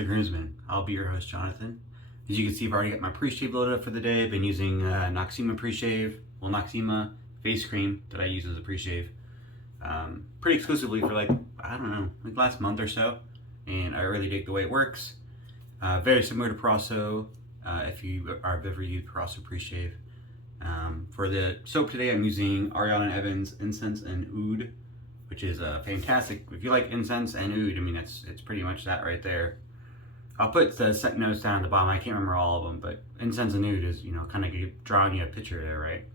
the groomsman. I'll be your host, Jonathan. As you can see, I've already got my pre-shave loaded up for the day. I've been using Noxzemma pre-shave, well, Noxzemma face cream that I use as a pre-shave pretty exclusively for like, I don't know, like last month or so. And I really dig the way it works. Very similar to Prosso, if you have ever used Prosso pre-shave. For the soap today, I'm using Ariana Evans Incense Oud, which is fantastic. If you like incense and oud, I mean, it's pretty much that right there. I'll put the set notes down at the bottom. I can't remember all of them, but incense and oud is, you know, kind of drawing you a picture there, right?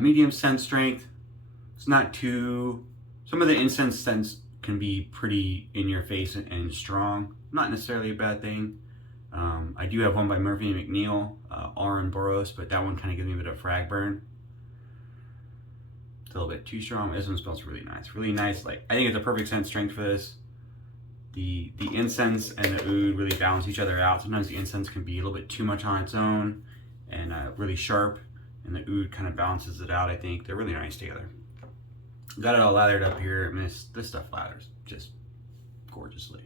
Medium scent strength. It's not too, some of the incense scents can be pretty in your face and strong. Not necessarily a bad thing. I do have one by Murphy and McNeil, Aron Boros, but that one kind of gives me a bit of frag burn. It's a little bit too strong. This one smells really nice. Really nice. Like, I think it's a perfect scent strength for this. The incense and the oud really balance each other out. Sometimes the incense can be a little bit too much on its own and really sharp, and the oud kind of balances it out. I think they're really nice together. Got it all lathered up here. I mean, this stuff lathers just gorgeously.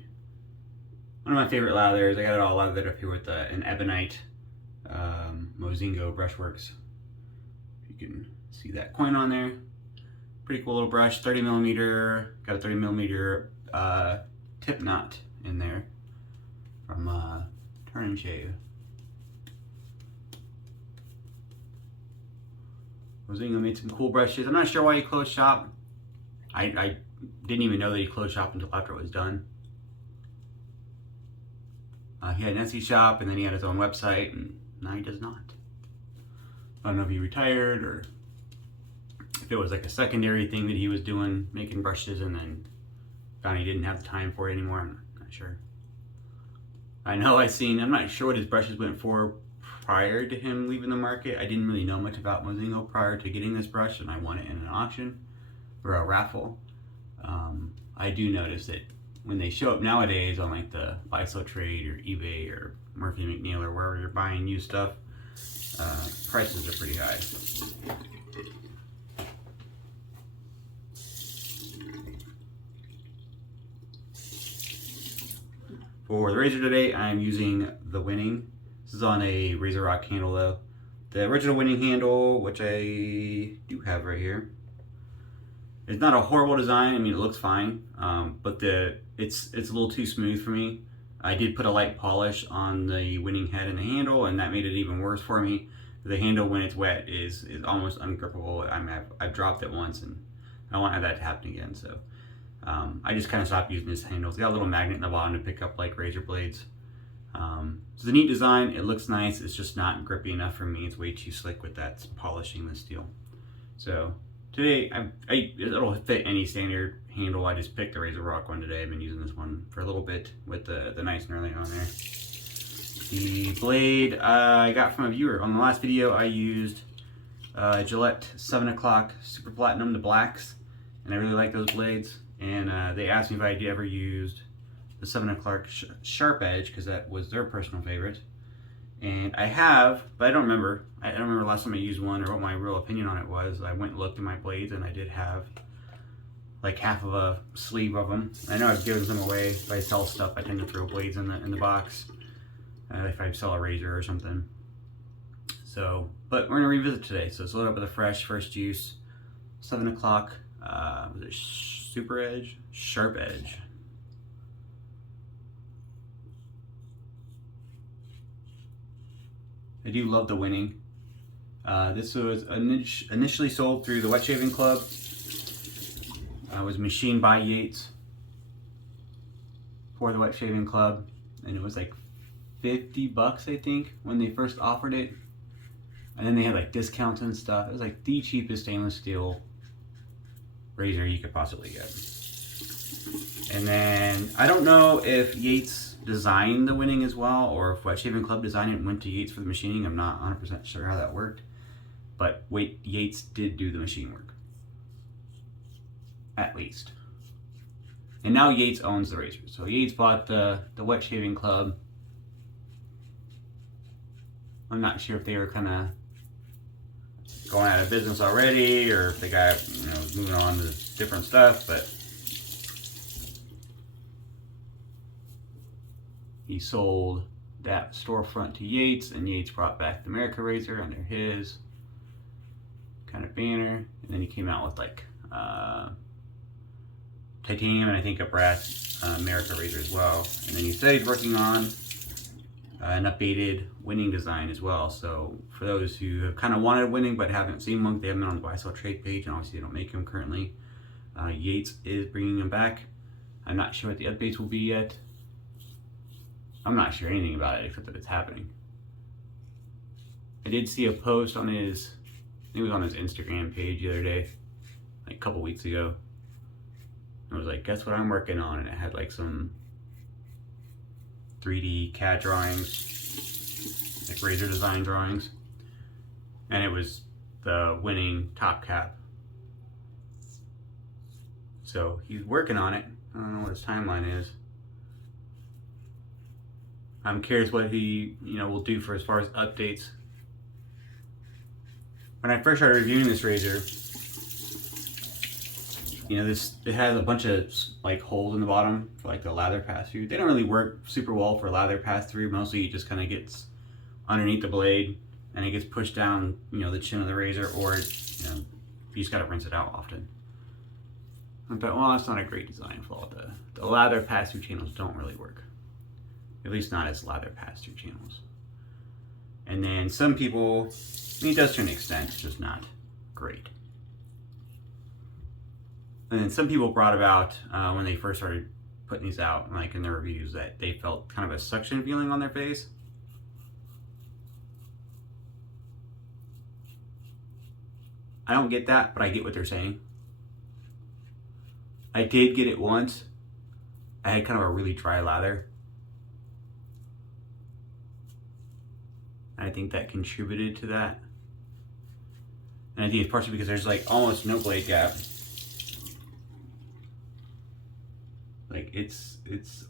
One of my favorite lathers. I got it all lathered up here with an ebonite Mozingo brushworks. If you can see that coin on there. Pretty cool little brush, 30 millimeter. Got a 30 millimeter tip knot in there from Turn and Shave. Mozingo made some cool brushes. I'm not sure why he closed shop. I didn't even know that he closed shop until after it was done. He had an Etsy shop, and then he had his own website, and now he does not. I don't know if he retired or if it was like a secondary thing that he was doing, making brushes, and then found he didn't have the time for it anymore. I'm not sure. I know I'm not sure what his brushes went for prior to him leaving the market. I didn't really know much about Mozingo prior to getting this brush, and I won it in an auction or a raffle. I do notice that when they show up nowadays on like the Buy Sell Trade or eBay or Murphy and McNeil or wherever you're buying used stuff, prices are pretty high. For the razor today, I'm using the Winning. This is on a razor rock handle though. The original Winning handle, which I do have right here. It's not a horrible design. I mean, it looks fine, but it's a little too smooth for me. I did put a light polish on the Winning head and the handle, and that made it even worse for me. The handle, when it's wet, is almost ungrippable. I've dropped it once, and I don't want to have that to happen again. So I just kind of stopped using this handle. It's got a little magnet in the bottom to pick up like razor blades. It's a neat design. It looks nice. It's just not grippy enough for me. It's way too slick with that polishing the steel. So today, it'll fit any standard handle. I just picked the Razor Rock one today. I've been using this one for a little bit with the nice knurling on there. The blade I got from a viewer. On the last video, I used Gillette 7 o'clock Super Platinum, the blacks, and I really like those blades. And they asked me if I had ever used the 7 o'clock Sharp Edge, because that was their personal favorite. And I have, but I don't remember. I don't remember the last time I used one or what my real opinion on it was. I went and looked at my blades, and I did have like half of a sleeve of them. I know I've given some away. If I sell stuff, I tend to throw blades in the box. If I sell a razor or something. So, but we're gonna revisit today. So let's load up with a fresh first use. 7 o'clock. Was it Super Edge? Sharp Edge. I do love the Winning. This was initially sold through the Wet Shaving Club. It was machined by Yates for the Wet Shaving Club, and it was like $50, I think, when they first offered it. And then they had like discounts and stuff. It was like the cheapest stainless steel razor you could possibly get. And then I don't know if Yates designed the Winning as well, or if Wet Shaving Club designed it and went to Yates for the machining. I'm not 100% sure how that worked, but Yates did do the machine work, at least. And now Yates owns the razor. So Yates bought the Wet Shaving Club. I'm not sure if they were kind of going out of business already, or if they got, moving on to different stuff, but he sold that storefront to Yates, and Yates brought back the America razor under his kind of banner, and then he came out with like titanium and I think a brass America razor as well. And then he said he's working on an updated winning design as well. So for those who have kind of wanted winning but haven't seen one, they haven't been on the buy sell trade page, and obviously they don't make them currently. Yates is bringing them back. I'm not sure what the updates will be yet. I'm not sure anything about it except that it's happening. I did see a post on his, I think it was on his Instagram page the other day, like a couple weeks ago. It was like, guess what I'm working on? And it had like some 3D CAD drawings, like razor design drawings. And it was the winning top cap. So he's working on it. I don't know what his timeline is. I'm curious what he, will do for as far as updates. When I first started reviewing this razor, it has a bunch of like holes in the bottom for like the lather pass through. They don't really work super well for lather pass through. Mostly it just kind of gets underneath the blade and it gets pushed down, the chin of the razor, or you just gotta rinse it out often. I thought, well, that's not a great design flaw. The lather pass through channels don't really work. At least not as lather pass through channels. And then some people, it does to an extent, it's just not great. And then some people brought about, when they first started putting these out, like in their reviews, that they felt kind of a suction feeling on their face. I don't get that, but I get what they're saying. I did get it once. I had kind of a really dry lather. I think that contributed to that. And I think it's partially because there's like almost no blade gap. Like it's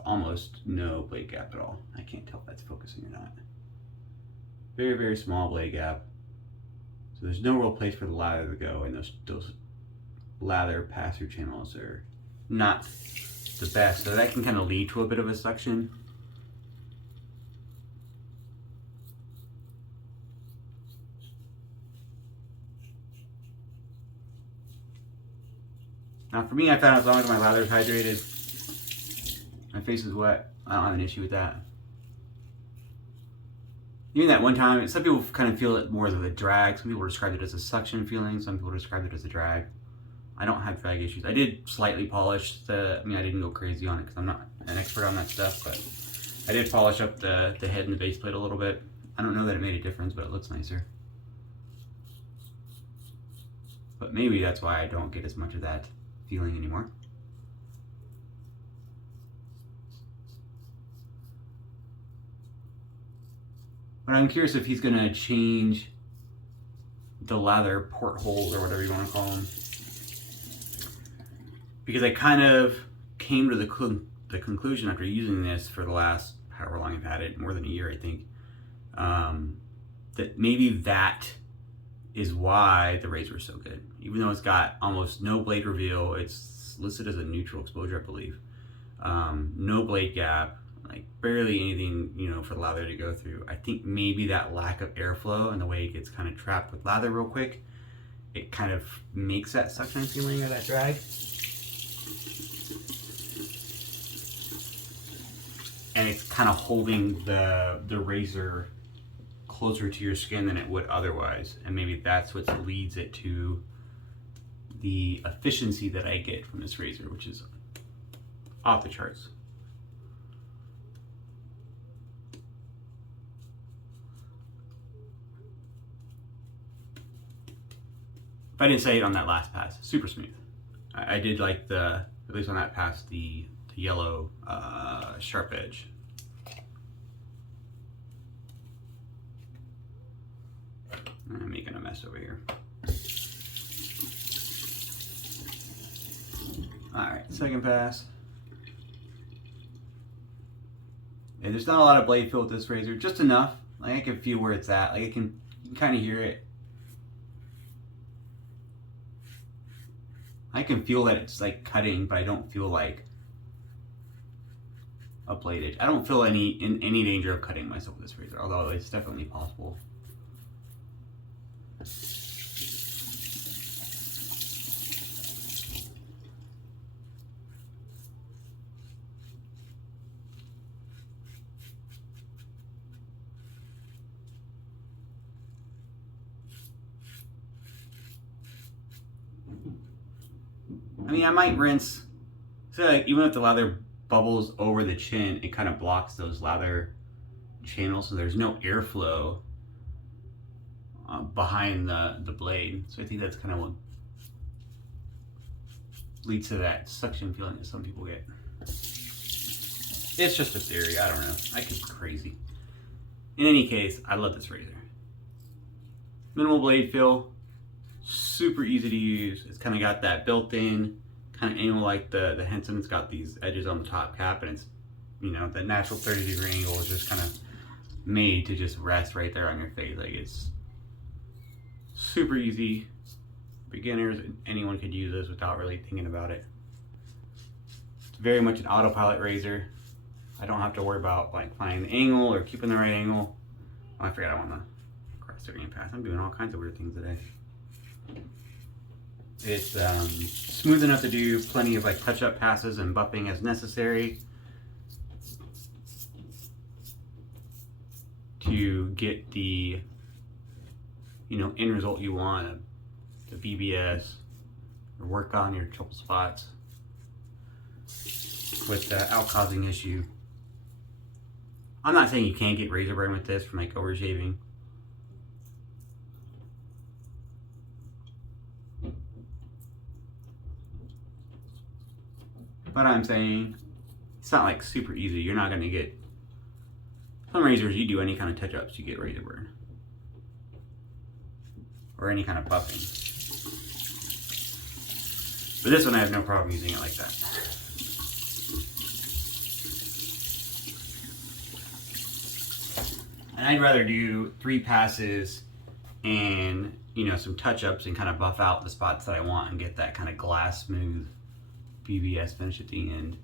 almost no blade gap at all. I can't tell if that's focusing or not. Very, very small blade gap. So there's no real place for the lather to go, and those lather pass-through channels are not the best. So that can kind of lead to a bit of a suction. Now for me, I found as long as my lather is hydrated, my face is wet, I don't have an issue with that. Even that one time, some people kind of feel it more as a drag. Some people describe it as a suction feeling. Some people describe it as a drag. I don't have drag issues. I did slightly polish I didn't go crazy on it because I'm not an expert on that stuff, but I did polish up the head and the base plate a little bit. I don't know that it made a difference, but it looks nicer. But maybe that's why I don't get as much of that feeling anymore. But I'm curious if he's going to change the lather portholes or whatever you want to call them. Because I kind of came to the conclusion after using this for the last, however long I've had it, more than a year I think, that maybe that is why the razor is so good. Even though it's got almost no blade reveal, it's listed as a neutral exposure, I believe. No blade gap, like barely anything, for the lather to go through. I think maybe that lack of airflow and the way it gets kind of trapped with lather real quick, it kind of makes that suction feeling or that drag. And it's kind of holding the razor closer to your skin than it would otherwise. And maybe that's what leads it to the efficiency that I get from this razor, which is off the charts. If I didn't say it on that last pass, super smooth. I did like at least on that pass, the yellow sharp edge. I'm making a mess over here. Alright, second pass. And there's not a lot of blade feel with this razor, just enough. Like I can feel where it's at. Like you can kind of hear it. I can feel that it's like cutting, but I don't feel like a blade edge. I don't feel in any danger of cutting myself with this razor, although it's definitely possible. I mean, I might rinse. So like, even if the lather bubbles over the chin, it kind of blocks those lather channels, so there's no airflow behind the blade. So I think that's kind of what leads to that suction feeling that some people get. It's just a theory, I don't know. I could be crazy. In any case, I love this razor. Minimal blade feel, super easy to use. It's kind of got that built-in kind of angle like the Henson. It's got these edges on the top cap, and it's, you know, the natural 30-degree angle is just kind of made to just rest right there on your face. Like, it's super easy. Beginners, anyone could use this without really thinking about it. It's very much an autopilot razor. I don't have to worry about like finding the angle or keeping the right angle. Oh, I forgot I want to cross the green path. I'm doing all kinds of weird things today. It's smooth enough to do plenty of like touch-up passes and buffing as necessary to get the, you know, end result you want, the BBS, or work on your trouble spots without causing issue. I'm not saying you can't get razor burn with this from like over shaving. But I'm saying it's not like super easy. You're not gonna get, some razors you do any kind of touch-ups, you get razor burn. Or any kind of buffing. But this one I have no problem using it like that. And I'd rather do 3 passes and, you know, some touch-ups and kind of buff out the spots that I want and get that kind of glass smooth BBS finish at the end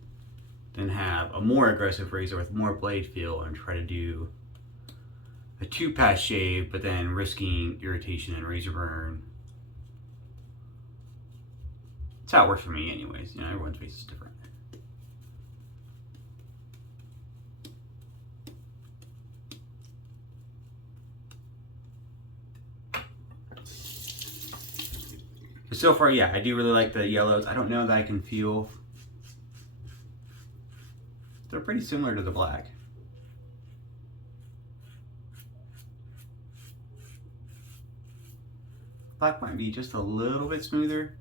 than have a more aggressive razor with more blade feel and try to do a 2-pass shave, but then risking irritation and razor burn. That's how it works for me anyways. You know, everyone's face is different. But so far, yeah, I do really like the yellows. I don't know that I can feel. They're pretty similar to the black. Black might be just a little bit smoother.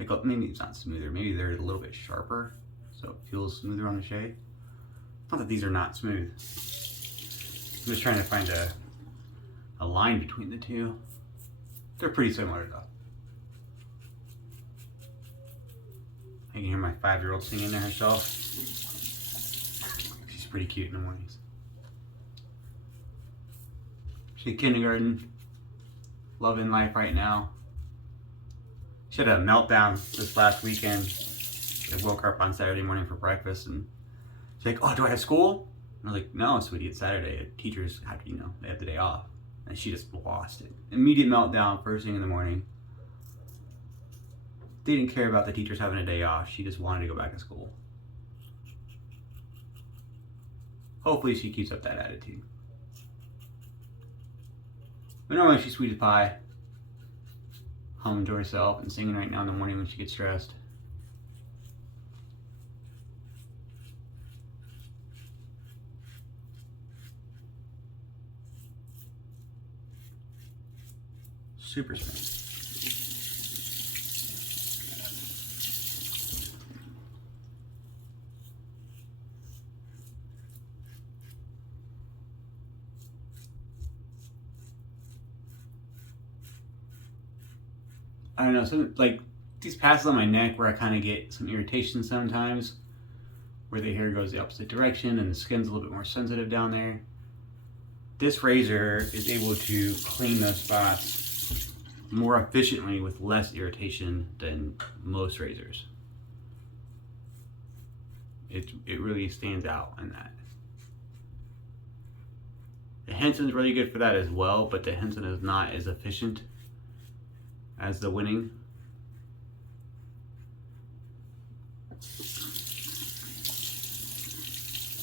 Like, maybe it's not smoother, maybe they're a little bit sharper, so it feels smoother on the shave. Not that these are not smooth. I'm just trying to find a line between the two. They're pretty similar though. I can hear my 5-year-old singing to herself. She's pretty cute in the mornings. She's in kindergarten, loving life right now. She had a meltdown this last weekend. I woke her up on Saturday morning for breakfast and she's like, "Oh, do I have school?" And I was like, "No, sweetie, it's Saturday. Teachers have to, you know, they have the day off." And she just lost it. Immediate meltdown first thing in the morning. Didn't care about the teachers having a day off. She just wanted to go back to school. Hopefully she keeps up that attitude. But normally she's sweet as pie. Humming to herself and singing right now in the morning when she gets stressed. Super smooth. I don't know, so like these passes on my neck where I kind of get some irritation sometimes, where the hair goes the opposite direction and the skin's a little bit more sensitive down there. This razor is able to clean those spots more efficiently with less irritation than most razors. It really stands out in that. The Henson's really good for that as well, but the Henson is not as efficient as the winning.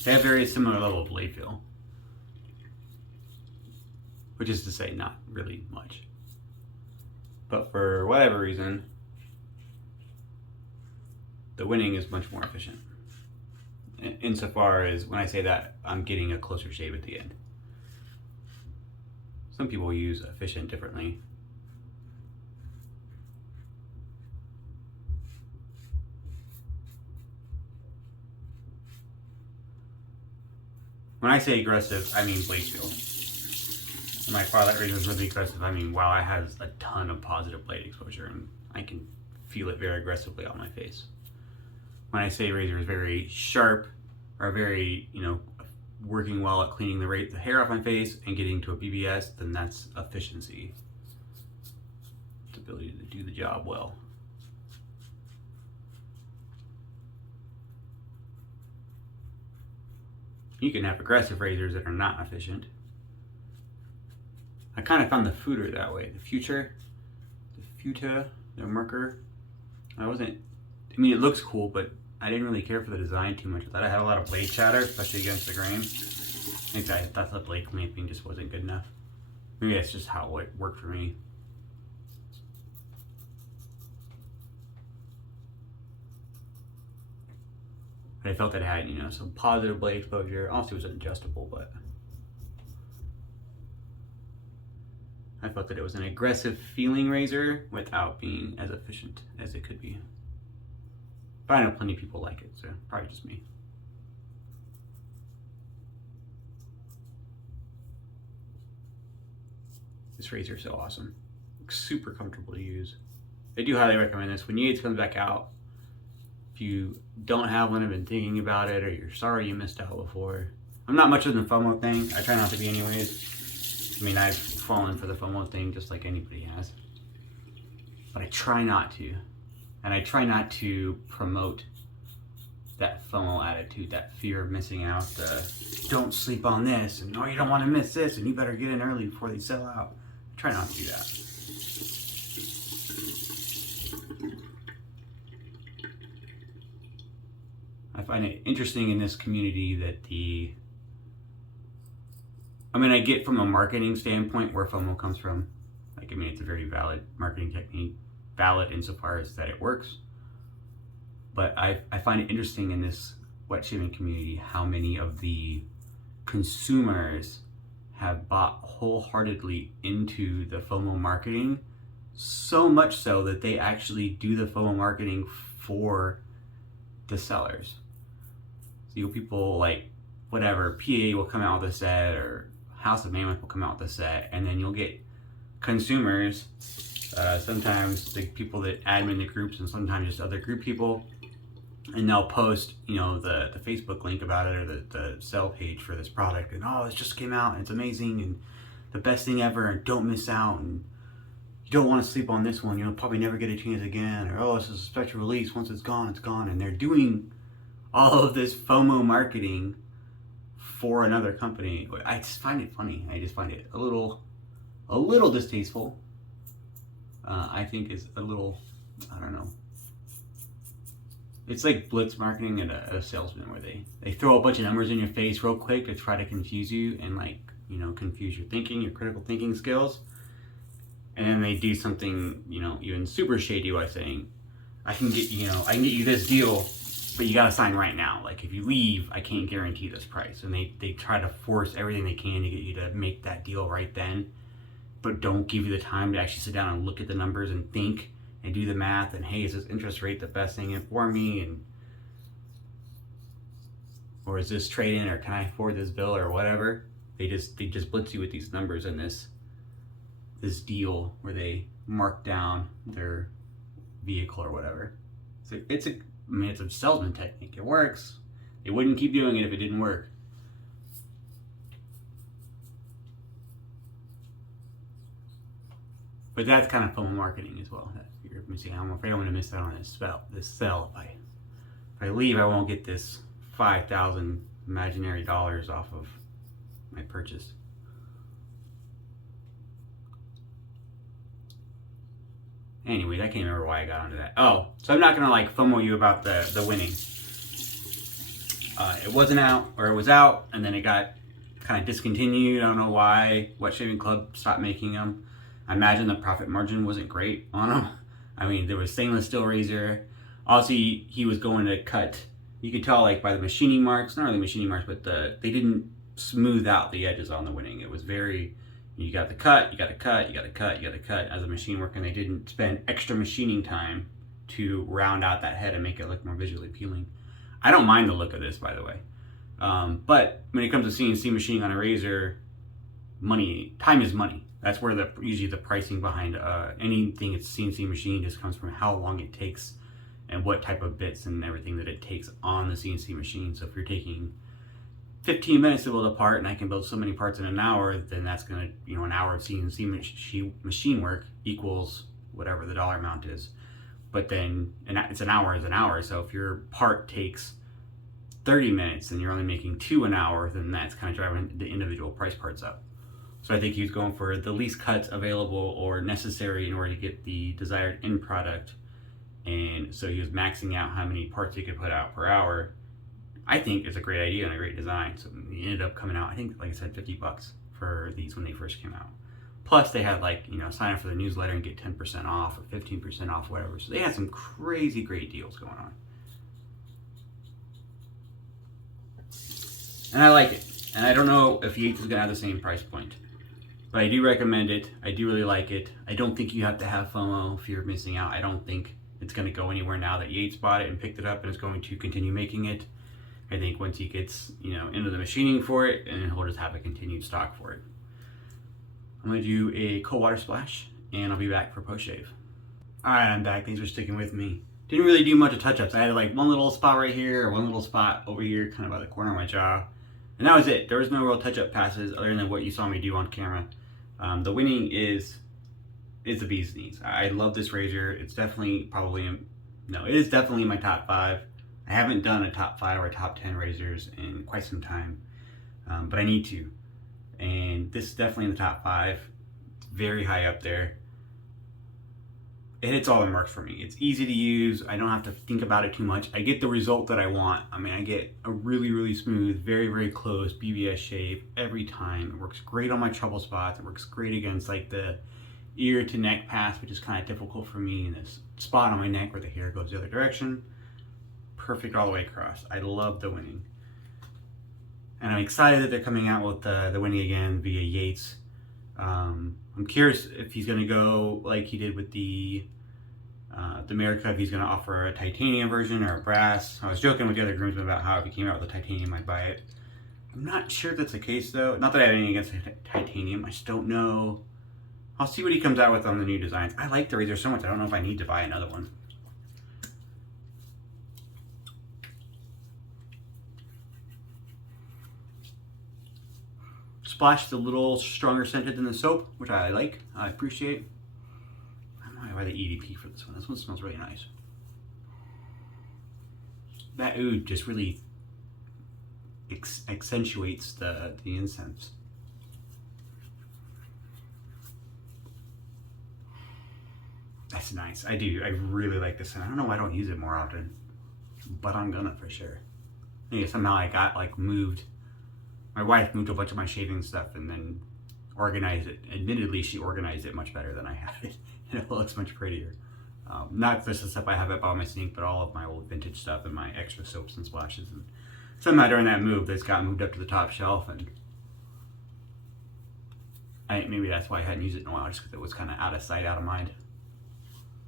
They have very similar level of blade feel, which is to say not really much. But for whatever reason, the winning is much more efficient. Insofar as when I say that, I'm getting a closer shave at the end. Some people use efficient differently. When I say aggressive, I mean blade feel. When my Twilight razor is really aggressive, I mean, wow, it has a ton of positive blade exposure and I can feel it very aggressively on my face. When I say razor is very sharp or very, working well at cleaning the hair off my face and getting to a BBS, then that's efficiency. Its ability to do the job well. You can have aggressive razors that are not efficient. I kind of found the Future that way. The Future, the marker. I mean, it looks cool, but I didn't really care for the design too much. I thought I had a lot of blade chatter, especially against the grain. I think that's the blade clamping just wasn't good enough. Maybe that's just how it worked for me. But I felt that it had, some positive blade exposure. Also, it was adjustable, but I felt that it was an aggressive feeling razor without being as efficient as it could be. But I know plenty of people like it, so probably just me. This razor is so awesome. Looks super comfortable to use. I do highly recommend this. When Yates comes back out, if you don't have one, have been thinking about it, or you're sorry you missed out before. I'm not much of the FOMO thing. I try not to be anyways. I mean, I've fallen for the FOMO thing just like anybody has. But I try not to. And I try not to promote that FOMO attitude, that fear of missing out, don't sleep on this, and no, you don't want to miss this, and you better get in early before they sell out. I try not to do that. I find it interesting in this community that I get from a marketing standpoint where FOMO comes from. It's a very valid marketing technique, valid insofar as that it works. But I find it interesting in this wet shaving community how many of the consumers have bought wholeheartedly into the FOMO marketing, so much so that they actually do the FOMO marketing for the sellers. So people like whatever, PA will come out with a set, or House of Mammoth will come out with a set, and then you'll get consumers, sometimes the people that admin the groups and sometimes just other group people, and they'll post, the Facebook link about it, or the sell page for this product, and oh, this just came out and it's amazing and the best thing ever, and don't miss out, and you don't want to sleep on this one, you'll probably never get a chance again, or oh, this is a special release, once it's gone, it's gone. And they're doing all of this FOMO marketing for another company. I just find it funny. I just find it a little distasteful. I think is a little, I don't know. It's like blitz marketing at a salesman, where they throw a bunch of numbers in your face real quick to try to confuse you and confuse your thinking, your critical thinking skills. And then they do something, even super shady by saying, I can get you this deal, but you gotta sign right now. Like, if you leave, I can't guarantee this price. And they try to force everything they can to get you to make that deal right then, but don't give you the time to actually sit down and look at the numbers and think and do the math, and hey, is this interest rate the best thing for me, or is this trade-in, or can I afford this bill, or whatever. They just blitz you with these numbers and this deal where they mark down their vehicle or whatever. So it's a salesman technique. It works. They wouldn't keep doing it if it didn't work. But that's kind of FOMO marketing as well. That you're missing. I'm afraid I'm going to miss out on this sell. If I leave, I won't get this 5,000 imaginary dollars off of my purchase. Anyways, I can't remember why I got onto that. Oh, so I'm not gonna like FOMO you about the winning. It wasn't out, or it was out, and then it got kind of discontinued. I don't know why. Wet Shaving Club stopped making them. I imagine the profit margin wasn't great on them. I mean, there was stainless steel razor. Also, he was going to cut. You could tell like by the machining marks, not really machining marks, but they didn't smooth out the edges on the winning. It was very, you got the cut, you got to cut, you got to cut, you got to cut as a machine worker, and they didn't spend extra machining time to round out that head and make it look more visually appealing. I don't mind the look of this, by the way. But when it comes to CNC machining on a razor, time is money. That's where usually the pricing behind anything it's CNC machine just comes from how long it takes and what type of bits and everything that it takes on the CNC machine. So if you're taking 15 minutes to build a part and I can build so many parts in an hour, then that's gonna, an hour of CNC machine work equals whatever the dollar amount is. But then it's an hour is an hour. So if your part takes 30 minutes and you're only making 2 an hour, then that's kind of driving the individual price parts up. So I think he was going for the least cuts available or necessary in order to get the desired end product. And so he was maxing out how many parts he could put out per hour. I think it's a great idea and a great design. So he ended up coming out, I think, like I said, $50 for these when they first came out. Plus they had like, sign up for the newsletter and get 10% off or 15% off, whatever. So they had some crazy great deals going on. And I like it. And I don't know if Yates is gonna have the same price point. But I do recommend it. I do really like it. I don't think you have to have FOMO if you're missing out. I don't think it's going to go anywhere now that Yates bought it and picked it up and is going to continue making it. I think once he gets, into the machining for it, and he'll just have a continued stock for it. I'm going to do a cold water splash, and I'll be back for post shave. All right, I'm back. Thanks for sticking with me. Didn't really do much of touch-ups. I had like one little spot right here, or one little spot over here, kind of by the corner of my jaw. And that was it. There was no real touch-up passes other than what you saw me do on camera. The winning is the bee's knees. I love this razor. It's definitely it is definitely my top 5. I haven't done a top 5 or top 10 razors in quite some time, but I need to. And this is definitely in the top 5. It's very high up there. It hits all the marks for me. It's easy to use. I don't have to think about it too much. I get the result that I want. I mean, I get a really, really smooth, very, very close BBS shave every time. It works great on my trouble spots. It works great against like the ear to neck pass, which is kind of difficult for me, and this spot on my neck where the hair goes the other direction. Perfect all the way across. I love the winning. And I'm excited that they're coming out with the winning again via Yates. I'm curious if he's going to go like he did with the America, if he's going to offer a titanium version or a brass. I was joking with the other groomsmen about how if he came out with a titanium, I'd buy it. I'm not sure if that's the case though. Not that I have anything against titanium. I just don't know. I'll see what he comes out with on the new designs. I like the razor so much. I don't know if I need to buy another one. Splash is a little stronger scented than the soap, which I like. I appreciate. I might buy the EDP for this one. This one smells really nice. That oud just really accentuates the incense. That's nice. I do. I really like this scent. I don't know why I don't use it more often, but I'm gonna for sure. I think somehow I got like moved. My wife moved a bunch of my shaving stuff and then organized it. Admittedly, she organized it much better than I had it, and it looks much prettier. Not just the stuff I have at bottom of my sink, but all of my old vintage stuff and my extra soaps and splashes. And somehow during that move, this got moved up to the top shelf, and maybe that's why I hadn't used it in a while, just because it was kind of out of sight, out of mind.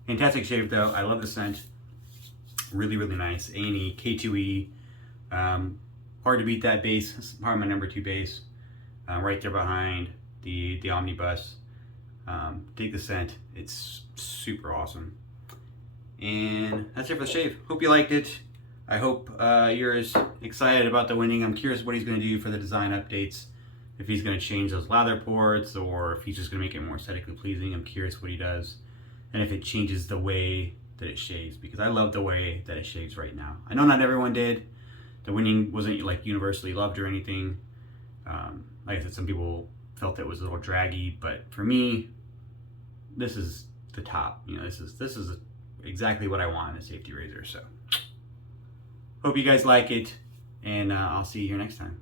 Fantastic shave though. I love the scent. Really, really nice. A&E K2E. Hard to beat that base. This is probably my number 2 base. Right there behind the Omnibus. Dig the scent. It's super awesome. And that's it for the shave. Hope you liked it. I hope you're as excited about the winning. I'm curious what he's going to do for the design updates. If he's going to change those lather ports or if he's just going to make it more aesthetically pleasing. I'm curious what he does. And if it changes the way that it shaves. Because I love the way that it shaves right now. I know not everyone did. The winning wasn't like universally loved or anything. Like I said, some people felt it was a little draggy, but for me, this is the top. You know, this is exactly what I want in a safety razor. So hope you guys like it, and I'll see you here next time.